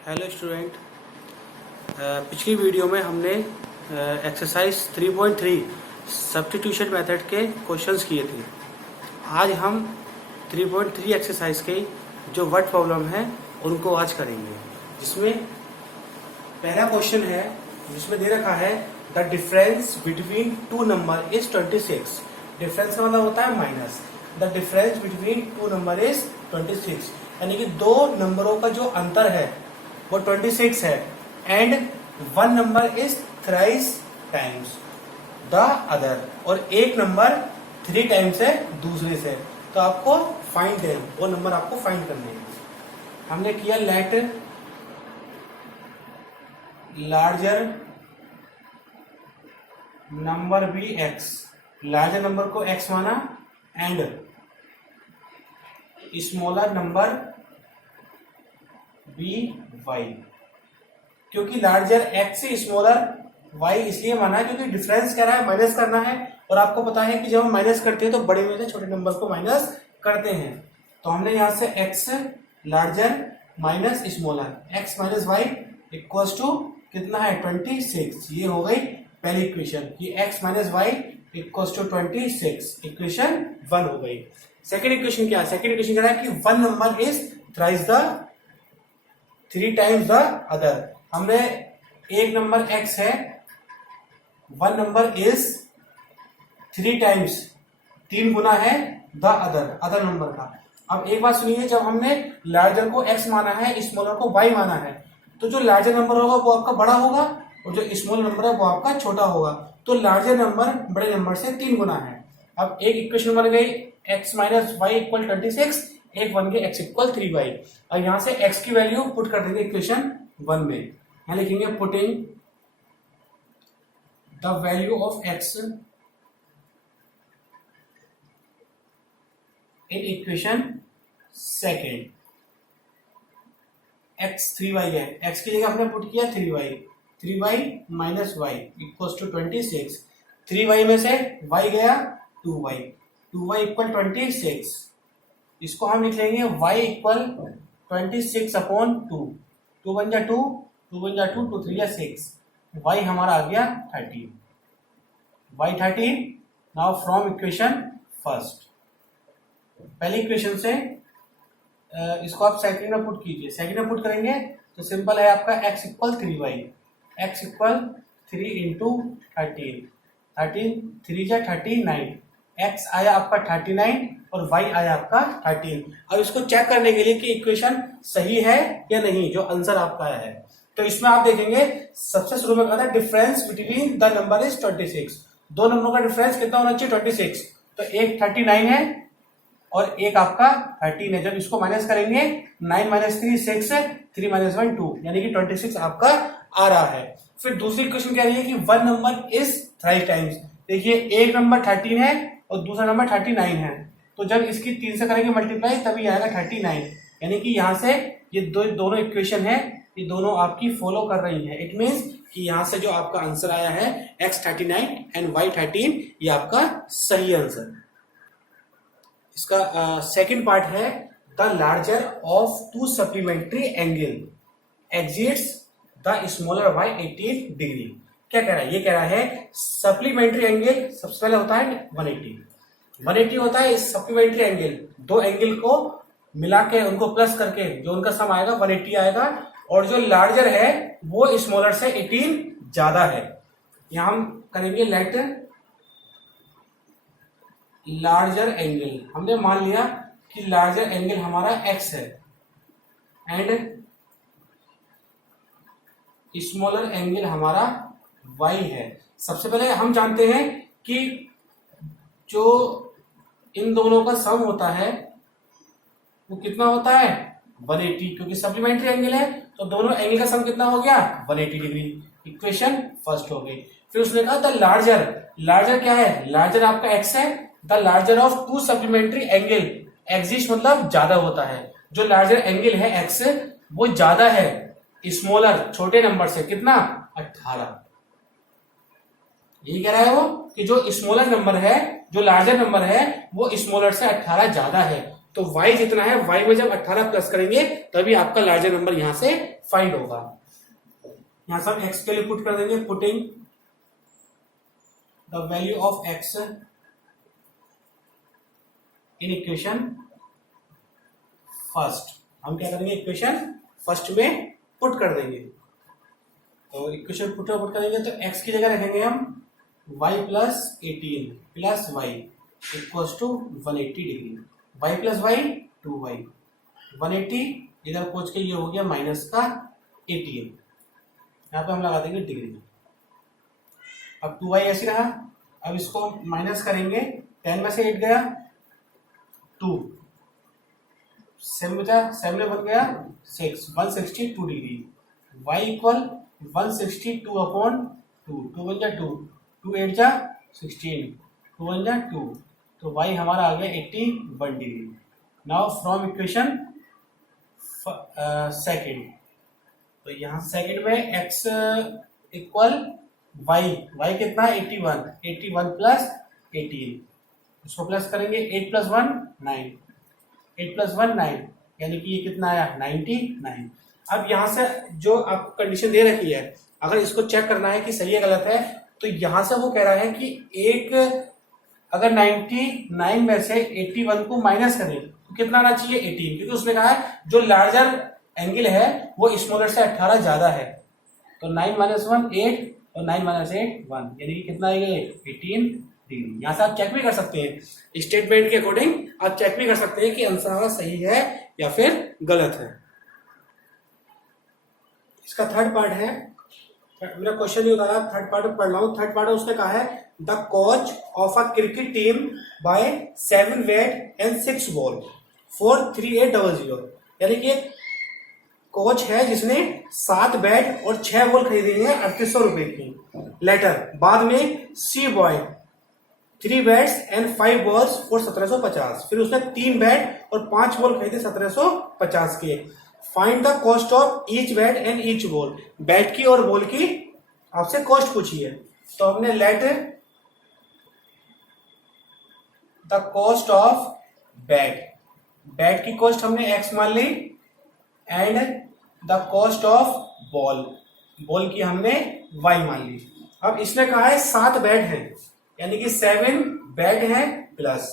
Hello student. पिछली video में हमने एक्सरसाइज 3.3 सब्स्टिट्यूशन मेथड के क्वेश्चंस किए थे। आज हम 3.3 एक्सरसाइज के जो वर्ड प्रॉब्लम है उनको आज करेंगे, जिसमें पहला क्वेश्चन है जिसमें दे रखा है the difference between two number is 26। Difference का मतलब होता है minus. The difference between two number is 26, यानी कि दो नंबरों का जो अंतर है वो 26 है। And one number is thrice times the other, और एक नंबर 3 टाइम्स है दूसरे से। तो आपको फाइंड है, वो नंबर आपको फाइंड करने हैं। हमने किया let larger number be x, larger number को एक्स माना, and smaller number be y. क्योंकि लार्जर एक्स से स्मॉलर वाई इसलिए माना है क्योंकि डिफरेंस क्या रहा है, माइनस करना है। और आपको पता है कि जब हम माइनस करते हैं तो बड़े में से छोटे नंबर को माइनस करते हैं। तो हमने यहां से x larger minus smaller, x minus y equals to कितना है 26। ये हो गई पहली इक्वेशन कि x minus y equals to 26। Equation 1 हो गई। सेकेंड इक्वेशन क्या है? सेकेंड इक्वेशन कह रहा है कि one number is thrice the 3 times the other. हमने एक नंबर x है, वन नंबर इज 3 टाइम्स, 3 गुना है द अदर नंबर का। अब एक बात सुनिए, जब हमने लार्जर को x माना है, स्मॉलर को y माना है, तो जो लार्जर नंबर होगा वो आपका बड़ा होगा और जो स्मॉल नंबर है वो आपका छोटा होगा। तो लार्जर नंबर बड़े नंबर से 3 गुना है। अब एक इक्वेशन बन गई x माइनस वाई इक्वल 26, एक बन गई x इक्वल 3y। और यहां से x की वैल्यू पुट कर देंगे इक्वेशन 1 में। यहां लिखेंगे putting the value of x in equation second. x 3y है, x की जगह हमने पुट किया 3y, 3y minus Y equal to 26। 3y में से y गया 2y, 2y इक्वल 26। इसको हम लिख लेंगे y इक्वल 26 अपॉन 2। 2 बन जा 2, 2 बन जा 2, 2 3 जा 6। y हमारा आ गया 13, y 13। Now from equation first, पहली इक्वेशन से इसको आप सेकंड में पुट कीजिए। सेकंड में पुट करेंगे तो सिंपल है आपका x equal 3y, x equal 3 into 13, 13 3 जा 39। x आया आपका 39 और y आया आपका 13। अब इसको चेक करने के लिए कि इक्वेशन सही है या नहीं, जो आंसर आपका आया है, तो इसमें आप देखेंगे सबसे शुरू में कहा था difference between the number is 26। दो नंबरों का डिफरेंस कितना होना चाहिए 26। तो एक 39 है और एक आपका 13 है। जब इसको माइनस करेंगे 9 माइनस 3 6, 3 माइनस 1 2, यानी कि 26 आपका आ रहा है। फिर दूसरी क्वेश्चन कह रही है कि one number is thrice times. देखिए एक नंबर 13 है और दूसरा नंबर 39 है, तो जब इसकी 3 से करेंगे मल्टीप्लाई तभी आएगा 39। यानी कि यहां से ये दोनों इक्वेशन है, ये दोनों आपकी फॉलो कर रही है। इट मीन्स कि यहां से जो आपका आंसर आया है x 39 एंड y 13, ये आपका सही आंसर। इसका सेकंड पार्ट है the larger of to supplementary angle exits the smaller by 18 degree. क्या कह रहा है? ये कह रहा है सप्लीमेंट्री एंगल सबसे पहले होता है 180 होता है। इस सप्लीमेंट्री एंगल, दो एंगल को मिला के उनको प्लस करके जो उनका सम आएगा 180 आएगा। और जो लार्जर है वो स्मॉलर से 18 ज्यादा है। यहां हम करेंगे लेट लार्जर एंगल। हमने मान लिया कि लार्जर एंगल हमारा x है एंड स्मॉलर एंगल हमारा y है। सबसे पहले हम जानते हैं कि जो इन दोनों का सम होता है वो कितना होता है 180, क्योंकि सप्लीमेंट्री एंगल है तो दोनों एंगल का सम कितना हो गया 180 डिग्री। इक्वेशन फर्स्ट हो गई। फिर उसने कहा द लार्जर, लार्जर क्या है? लार्जर आपका x है। The larger of to supplementary angle exist मतलब ज्यादा होता है। जो लार्जर एंगल है x वो ज्यादा है स्मॉलर छोटे नंबर से, कितना 18। यही कह रहा है वो कि जो स्मॉलर नंबर है, जो लार्जर नंबर है वो स्मॉलर से 18 ज्यादा है। तो y जितना है y में जब 18 प्लस करेंगे तभी आपका लार्जर नंबर यहां से फाइंड होगा। यहां से हम x के लिए पुट कर देंगे, putting the value of x in equation first. हम क्या करेंगे, इक्वेशन फर्स्ट में पुट कर देंगे। तो इक्वेशन पुट करेंगे तो x की जगह रखेंगे हम y plus 18 plus y equals to 180 degree, y plus y 2y, 180 इधर पहुंच के ये हो गया माइनस का 18, यहाँ पे हम लगा देंगे डिग्री। अब 2y ऐसे रहा, अब इसको माइनस करेंगे, 10 में से 8 गया 2, 7 बचा, 7 बन गया 6, 162 डिग्री, y इक्वल 162 अपॉन 2, 2 बन जा 2, 2 8 जा 16, 2 बन जा 2, तो y हमारा आ गया 81 degree. Now from equation second, तो यहाँ सेकेंड में x इक्वल y कितना 81, 81 प्लस 18, उसको प्लस करेंगे, 8 प्लस 1 9, 8 प्लस 1 9, यानी कि ये कितना आया 99। अब यहाँ से जो आप कंडीशन दे रखी है, अगर इसको चेक करना है कि सही है गलत है, तो यहाँ से वो कह रहा है कि एक अगर 99 में से 81 को माइनस करें तो कितना आना चाहिए 18, क्योंकि उसने कहा है जो लार्जर एंगल है वो स्मॉलर से 18 ज्यादा है। तो 9 माइनस 1 8 और 9 माइनस 8 1, यानी कि कितना आएगा 18 डिग्री। यहाँ से आप चेक भी कर सकते हैं, स्टेटमेंट के अकॉर्डिंग आप चेक भी कर सकते हैं कि आंसर हमारा सही है या फिर गलत है। इसका थर्ड पार्ट है, मेरा क्वेश्चन नहीं होता, थर्ड पार्ट पढ़ रहा हूँ। थर्ड पार्ट उसने कहा है the coach of a cricket team buy 7 bat and 6 ball for 3800, यानी कि कोच है जिसने 7 बैट और 6 बॉल खरीदी है 3800 रुपए की। लेटर बाद में C buy 3 bats and 5 balls for 1750, फिर उसने 3 बैट और 5 बॉल खरीदे 1750 के। Find the cost of each bat and each ball, bat की और बॉल की आपसे कॉस्ट पूछी है। तो हमने let the cost of bat, bat की कॉस्ट हमने x मान ली, and the cost of ball, ball की हमने y मान ली। अब इसने कहा है 7 बैट हैं, यानी कि 7 बैट हैं प्लस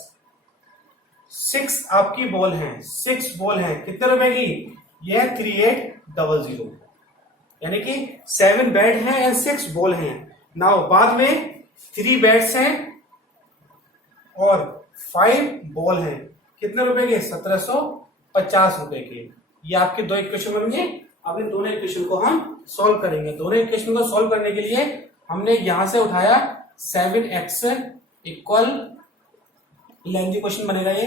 6 आपकी बॉल हैं, 6 बॉल हैं, कितने रुपए की, यह 3800, यानी कि 7 बैट हैं एंड 6 बॉल हैं। नाउ बाद में 3 बैट्स हैं और 5 बॉल हैं, कितने रुपए के, 1750 रुपए के। ये आपके 2 इक्वेशन बनेंगे। अब इन दोनों इक्वेशन को हम सॉल्व करेंगे। दोनों इक्वेशन को सॉल्व करने के लिए हमने यहां से उठाया 7x इक्वल, लेंथी क्वेश्चन बनेगा ये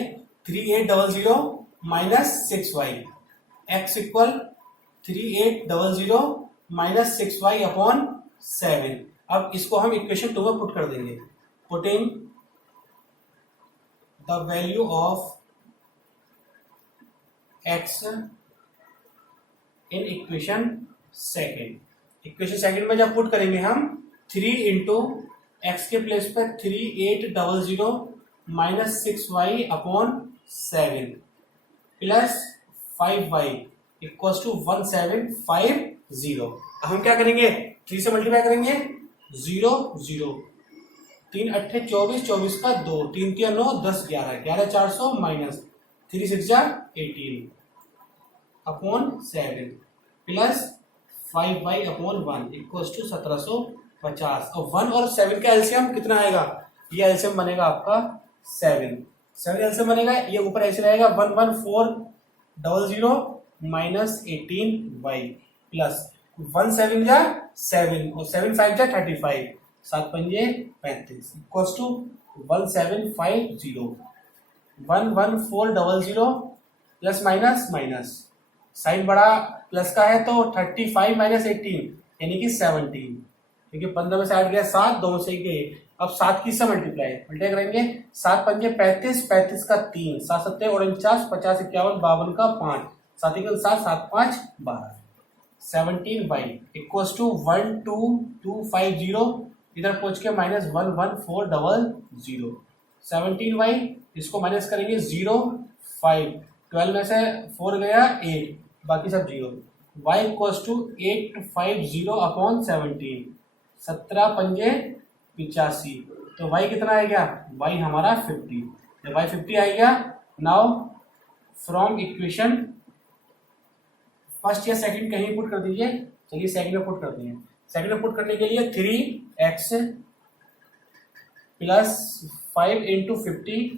3800 minus 6y, x equal 3800 minus 6y upon 7। अब इसको हम इक्वेशन 2 में पुट कर देंगे, putting the value of x in equation second. Equation second में जब पुट करेंगे हम 3 इंटू एक्स के प्लेस पर 3800 minus 6y upon 7 plus 5y equals to 1750। अब हम क्या करेंगे, 3 से मल्टीप्लाई करेंगे, 0 0, 3 अट्ठे 24, 24 का 2, 3 3 9, 10 11, 11 400 minus 3 6 18 upon 7 plus 5y upon 1 equals to 1750। और 1 और 7 का एलसीएम कितना आएगा, ये एलसीएम बनेगा आपका 7 एलसीएम बनेगा, ये ऊपर ऐसे रहेगा 11400 माइनस 18y प्लस 1 7 जा 7 और 7 5 जा 35, 7 पंजे 35 equals to 1750। 11400 plus minus minus, sign बड़ा प्लस का है तो 35 माइनस 18 यानी कि 17, क्योंकि 15 में से 8 गया 7, 2 में से 1 गए। अब 7 किससे मल्टीप्लाई करेंगे, 7 पंजे 35, 35 का 3, 7 7 49, 50 51 52 का 5, 7 7 7 5 12, 17y इक्वल्स टू 12250, इधर पहुंच के माइनस 11400, 17y इसको माइनस करेंगे 0 5, 12 में से 4 गया 8, बाकी सब 0। y इक्वल्स टू 850 अपॉन 17, 17 पंजे 85। तो y कितना आ गया, y हमारा 50। जब y 50 आ गया, नाउ फ्रॉम इक्वेशन फर्स्ट या सेकंड कहीं पुट कर दीजिए। चलिए सेकंड में पुट करते हैं। सेकंड में पुट करने के लिए 3x plus 5 into 50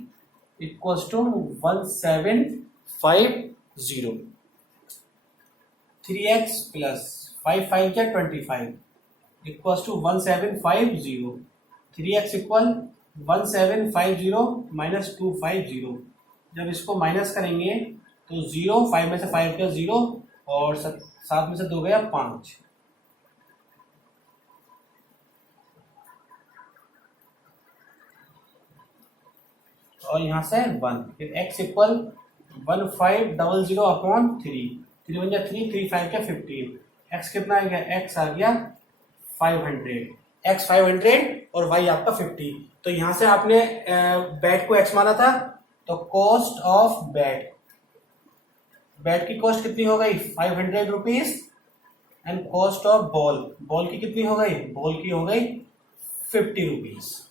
equals to 1750। 3x plus 5 5 क्या 25 equals to 1750। 3x equal 1750 minus 250। जब इसको माइनस करेंगे तो 0, 5 में से 5 का 0 और 7 में से 2 गया 5। और यहाँ से 1, फिर x इक्वल 1500 अपॉन 3, 3 1 जा 3, 3 5 क्या 15। x कितना आ गया, x आ गया 500, x 500 और y आपका 50। तो यहाँ से आपने बैट को x माना था, तो कॉस्ट ऑफ बैट की कॉस्ट कितनी हो गई 500 rupees, and cost of ball की कितनी हो गई, बॉल की हो गई 50 रुपीज।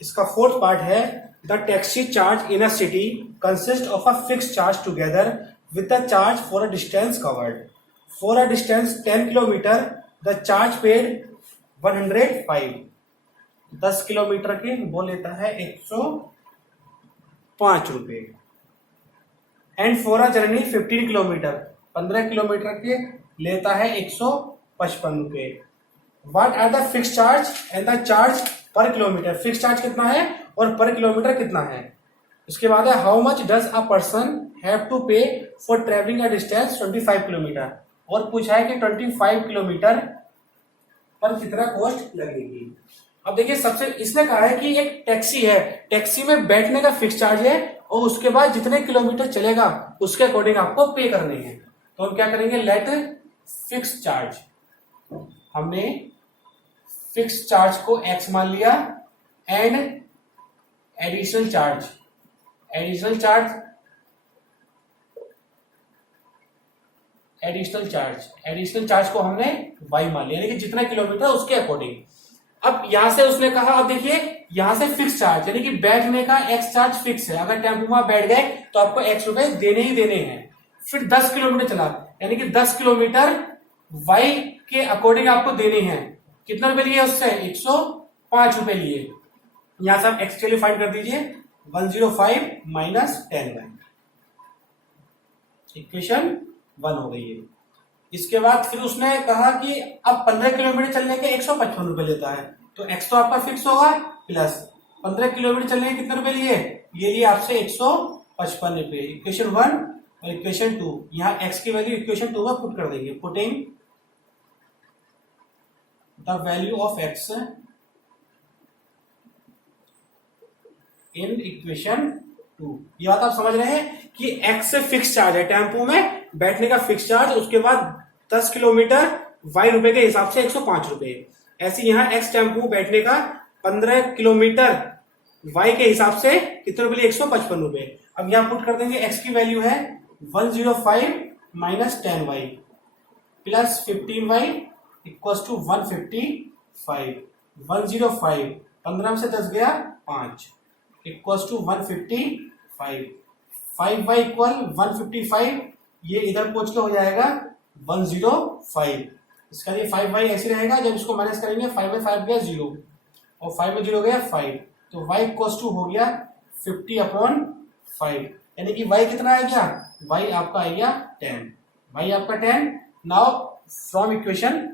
इसका फोर्थ पार्ट है the taxi charge in a city consist of a fix charge together with the charge for a distance covered. For a distance 10 kilometre the charge paid 105। 10 kilometre के वो लेता है 105 रुपए। And for a journey 15 kilometre, 15 kilometre के लेता है 155 रुपए। What are the fix charge and the charge per kilometre. Fix charge कितना है और पर किलोमीटर कितना है। इसके बाद है how much does a person have to pay for travelling a distance 25 kilometre. और पूछा है कि 25 किलोमीटर पर कितना कॉस्ट लगेगी। अब देखिए सबसे इसने कहा है कि एक टैक्सी है, टैक्सी में बैठने का फिक्स चार्ज है और उसके बाद जितने किलोमीटर चलेगा उसके अकॉर्डिंग आपको पे करने हैं। तो हम क्या करेंगे, लेट फिक्स चार्ज। हमने फिक्स चार्ज को x मान लिया एंड एडिशनल चार्ज को हमने y मान लिया, यानी कि जितना किलोमीटर उसके अकॉर्डिंग। अब यहां से उसने कहा, अब देखिए यहां से फिक्स चार्ज यानी कि बैठने का x चार्ज फिक्स है। अगर टेम्पो में बैठ गए तो आपको x रुपए देने ही देने हैं। फिर 10 किलोमीटर चला यानी कि 10 किलोमीटर y के अकॉर्डिंग आपको देने हैं। कितना रुपए लिए उससे, 105 रुपए लिए। यहां से आप x के लिए फाइंड कर दीजिए 105 माइनस 10y, इक्वेशन 1 हो गई है। इसके बाद फिर उसने कहा कि अब 15 किलोमीटर चलने के 155 रुपए लेता है, तो x तो आपका फिक्स होगा प्लस 15 किलोमीटर चलने के कितने रुपए लिए, ये लिए आपसे 155 रुपए। इक्वेशन 1 और इक्वेशन 2, यहाँ x की वैल्यू इक्वेशन 2 में पुट कर देंगे। Putting the value of x in equation 2। ये बात आप समझ रहे हैं कि x से फिक्स चार्ज है, टेम्पो में बैठने का फिक्स चार्ज, उसके बाद 10 किलोमीटर y रुपए के हिसाब से 105 रुपए। ऐसे यहाँ x टेम्पो बैठने का 15 किलोमीटर y के हिसाब से कितने रुपए लिए, 155 रुपए। अब यहाँ पुट कर देंगे x की वैल्यू है 105 minus 10y plus 15y equals to 155। 105 15 से 10 गया 5 इक्वल्स टू 155। 5y इक्वल 155, ये इधर पहुंच के हो जाएगा 105। इसका ये 5y ऐसे रहेगा, जब इसको माइनस करेंगे 5 में 5 गया 0 और 5 में 0 गया 5, तो y इक्वल्स टू हो गया 50 अपॉन 5, यानी कि y कितना आ गया, y आपका आ गया 10। y आपका 10। नाउ फ्रॉम इक्वेशन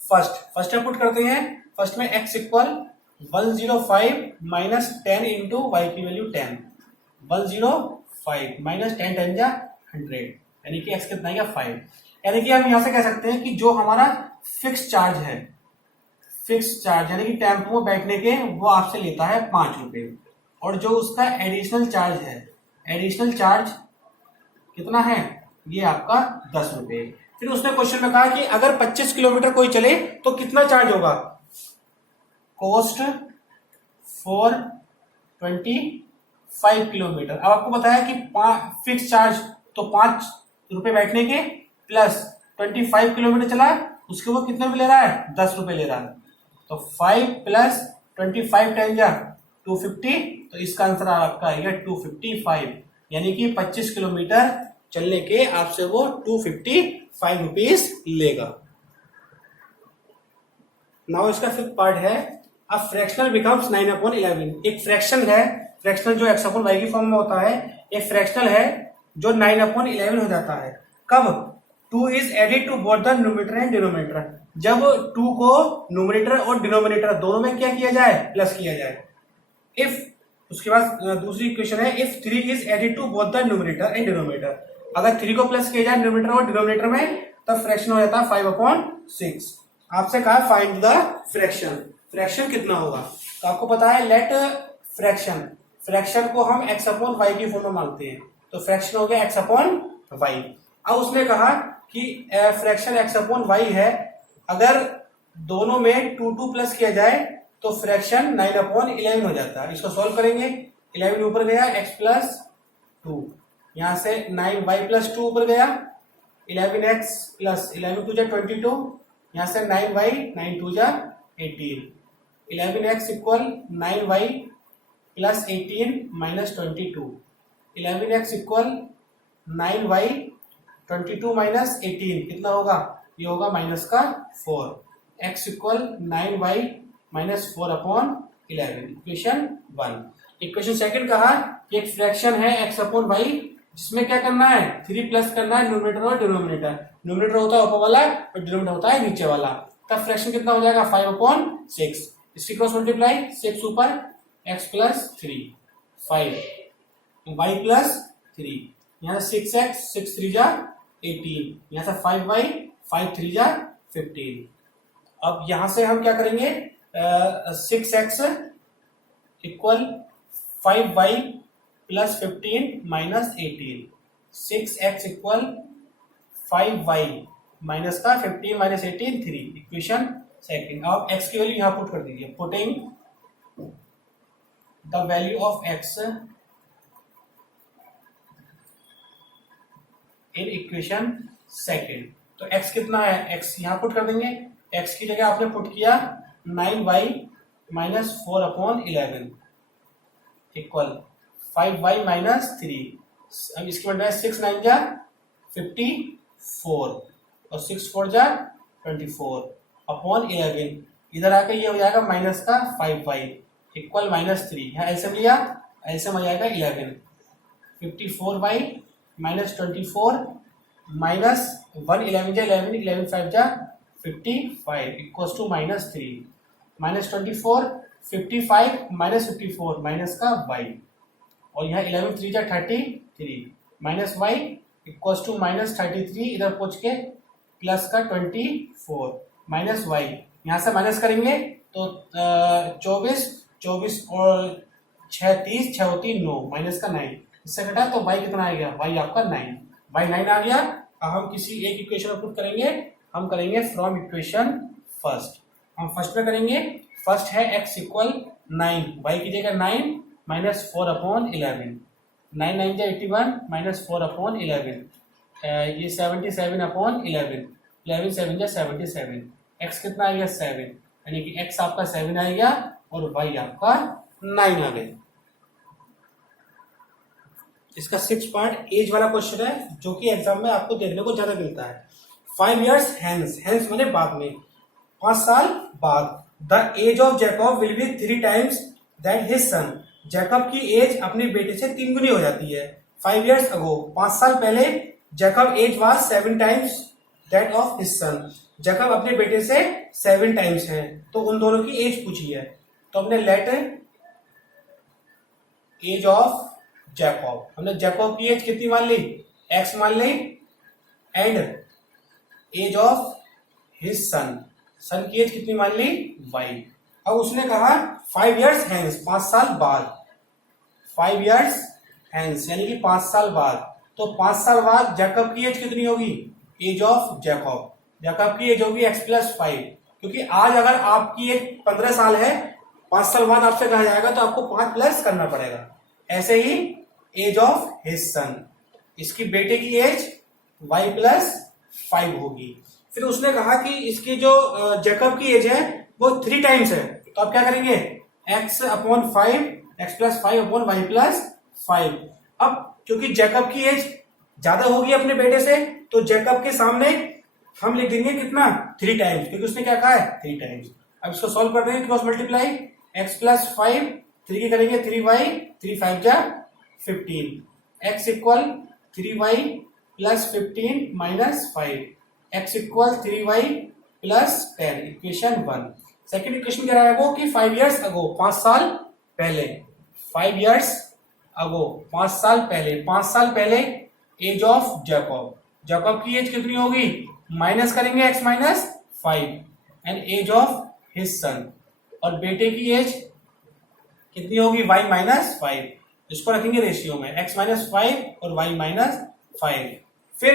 फर्स्ट में पुट करते हैं। फर्स्ट में x equal 105 minus 10 into y की वैल्यू 10। 105 माइनस 10 10 जा 100, यानी कि x कितना है 5। यानी कि हम यहां से कह सकते हैं कि जो हमारा फिक्स चार्ज है, फिक्स चार्ज यानी कि टेम्पो में बैठने के, वो आपसे लेता है 5 रुपए, और जो उसका एडिशनल चार्ज है, एडिशनल चार्ज कितना है, ये आपका 10 रुपए। फिर उसने क्वेश्चन में कहा कि अगर 25 किलोमीटर कोई चले तो कितना चार्ज होगा। Cost for 25 kilometre. अब आपको बताया कि फिक्स चार्ज, तो 5 रुपए बैठने के प्लस 25 किलोमीटर चला, उसके वो कितने रुपए ले रहा है, 10 रुपए ले रहा है। तो 5 प्लस 25 टाइम जा 250, तो इसका आंसर आपका आएगा 255, यानी कि 25 किलोमीटर चलने के आपसे वो 255 रुपीज लेगा। नाउ इसका फिफ्थ पार्ट है, अब फ्रैक्शनल बिकम्स 9/11। एक फ्रैक्शन है, फ्रैक्शनल जो x अपॉन y की फॉर्म में होता है, एक फ्रैक्शनल है जो 9/11 हो जाता है। कब? 2 is added to both the numerator and denominator, जब 2 को न्यूमरेटर और डिनोमिनेटर दोनों में क्या किया जाए, प्लस किया जाए। इफ, उसके बाद दूसरी इक्वेशन है, if 3 is added to both the numerator and denominator, अगर 3 को प्लस किया जाए न्यूमरेटर और डिनोमिनेटर में, तब फ्रैक्शन हो जाता है 5/6। आपसे कहा फाइंड द फ्रैक्शन, फ्रैक्शन कितना होगा, तो आपको पता है लेट फ्रैक्शन, फ्रैक्शन को हम x अपॉन वाई की फॉर्म में मांगते हैं, तो फ्रैक्शन हो गया x अपॉन वाई। अब उसने कहा कि फ्रैक्शन x अपॉन वाई है, अगर दोनों में 2 प्लस किया जाए तो फ्रैक्शन 9/11 हो जाता है। इसको सॉल्व करेंगे, 11 ऊपर गया, x प्लस 2, यहां से 9y प्लस 2 ऊपर गया, 11x प्लस 11 2 जा 22, यहां से 9y 9 2 जा 18, 11x equal 9y plus 18 minus 22, 11x equal 9y 22 minus 18 कितना होगा, ये होगा माइनस का 4, x equal 9y minus 4 upon 11, equation 1। Equation second कहा कि एक फ्रैक्शन है x अपॉन y, जिसमें क्या करना है, 3 प्लस करना है न्यूमरेटर और डिनोमिनेटर, न्यूमरेटर होता है ऊपर वाला और डिनोमिनेटर होता है नीचे वाला, तब फ्रैक्शन कितना हो जाएगा 5/6, इसकी क्रॉस मल्टीप्लाई 6 ऊपर x प्लस 3 5 y प्लस 3, यहाँ से 6x 6 3 जा 18, यहाँ से 5y 5 3 जा 15। अब यहां से हम क्या करेंगे, 6x equal 5y plus 15 minus 18, 6x equal 5y minus का 15 माइनस 18 3, इक्वेशन सेकंड। अब x की वैल्यू यहां पुट कर दीजिए, putting the value of x in equation second, तो x कितना है, x यहां पुट कर देंगे, x की जगह आपने पुट किया 9y minus 4 upon 11 equal 5y minus 3, अब इसके बाद 6 9 जा 54 और 6 4 जा 24 अपॉन 11, इधर आकर ये हो जाएगा माइनस का 5y इक्वल माइनस 3, यहाँ एलसीएम लिया, एलसीएम आ जाएगा 11, 54y माइनस 24 माइनस 1 11 जा 11 11 5 जा 55 equals to minus 3, minus 24 55 minus 54 minus का y, और यहाँ 11 3 जा 33 minus y equals to minus 33, इधर पहुंच के प्लस का 24 माइनस y, यहाँ से माइनस करेंगे तो 24 और 6 30 6 होती 9 माइनस का 9, इससे घटा तो y कितना आ गया, y आपका 9, y 9 आ गया। अब हम किसी एक इक्वेशन पुट करेंगे, हम करेंगे फ्रॉम इक्वेशन फर्स्ट, हम फर्स्ट में करेंगे, फर्स्ट है x इक्वल 9, y की जगह 9 माइनस 4 अपॉन 11, 9 9 जा 81 माइनस 4 अपॉन 11, ये 77 अपॉन 11, 11 7 जा 77, x कितना आ गया 7, यानी कि x आपका 7 आ गया और y आपका 9 आ गया। इसका 6 पार्ट एज वाला क्वेश्चन है, जो कि एग्जाम में आपको देखने को ज्यादा मिलता है। 5 years hence, hence माने बाद में, 5 साल बाद, the age of Jacob will be 3 times that his son, Jacob की एज अपने बेटे से 3 गुनी हो जाती है। 5 years ago, 5 साल पहले, Jacob age was 7 times that of his son, Jacob अपने बेटे से 7 times है, तो उन दोनों की एज पूछी है, तो हमने लेट एज ऑफ जैकब, हमने जैकब की एज कितनी मान ली, x मान ली, and age of his son, son की एज कितनी मान ली, y। अब उसने कहा 5 years hence, 5 साल बाद, 5 years hence यानी कि 5 साल बाद, तो 5 साल बाद जैकब की एज कितनी होगी, एज ऑफ जैकब, जैकब की एज होगी x प्लस 5, क्योंकि आज अगर आपकी एज 15 साल है, 5 साल बाद आपसे कहा जाएगा तो आपको 5 प्लस करना पड़ेगा। ऐसे ही एज ऑफ हिज सन, इसकी बेटे की एज y प्लस 5 होगी। फिर उसने कहा कि इसकी जो जैकब की एज है वो 3 टाइम्स है, तो आप क्या करेंगे, x upon 5, x plus 5 upon y plus 5। अब क्योंकि जैकब की एज ज्यादा होगी अपने बेटे से, तो जैकब के सामने हम लिख देंगे कितना, 3 टाइम्स, क्योंकि उसने क्या कहा है 3 टाइम्स। अब इसको सॉल्व कर देंगे, क्रॉस मल्टीप्लाई, x प्लस 5, 3 की करेंगे 3y, 3 5 जा 15, x equal 3y plus 15 minus 5, x equal 3y plus 10, equation 1। Second equation क्या रहा है वो कि 5 years अगो, 5 साल पहले, 5 years अगो, 5 साल पहले, 5 साल पहले एज ऑफ जैकब, जैकब की एज कितनी होगी, माइनस करेंगे x minus 5 and age of his son, और बेटे की एज कितनी होगी y माइनस 5, इसको रखेंगे रेशियो में x माइनस 5 और y माइनस 5। फिर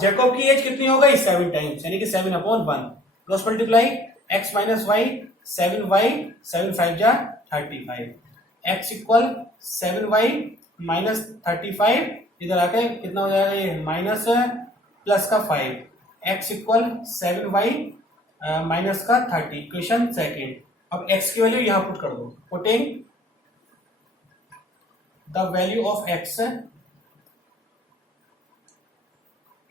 जैकब की एज कितनी हो गई 7 टाइम्स, यानी कि 7 upon 1, cross multiply, x minus y 7y, 7 5 जा 35, x इक्वल 7y माइनस 35, इधर आके कितना हो जाएगा ये माइनस प्लस का 5, x इक्वल 7y माइनस का 30, इक्वेशन सेकेंड। अब x की वैल्यू यहां पुट कर दो, putting the value of x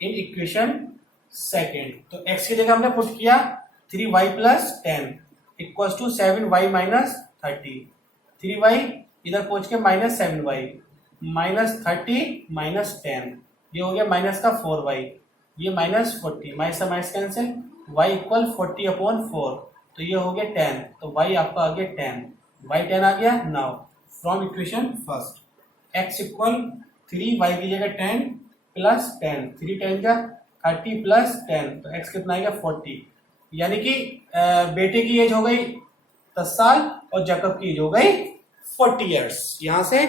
in equation second. तो x की जगह हमने पुट किया 3y plus 10 equals to 7y minus 30, 3y इधर पहुंच के माइनस 7y माइनस 30 माइनस 10, ये हो गया माइनस का 4y, ये माइनस 40, माइनस से minus cancel, y equal 40 upon 4, तो ये हो गया 10, तो y आपका आ गया 10, y 10 आ गया। Now from equation first, x equal 3y की जगह 10 प्लस 10, 3 10 का 30 प्लस 10, तो x कितना आएगा 40, यानी कि बेटे की एज हो गई 10 साल और जैकब की एज हो गई 40 years। यहां से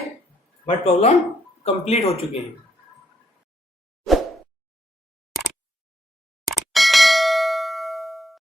वर्ड प्रॉब्लम कंप्लीट हो चुके हैं।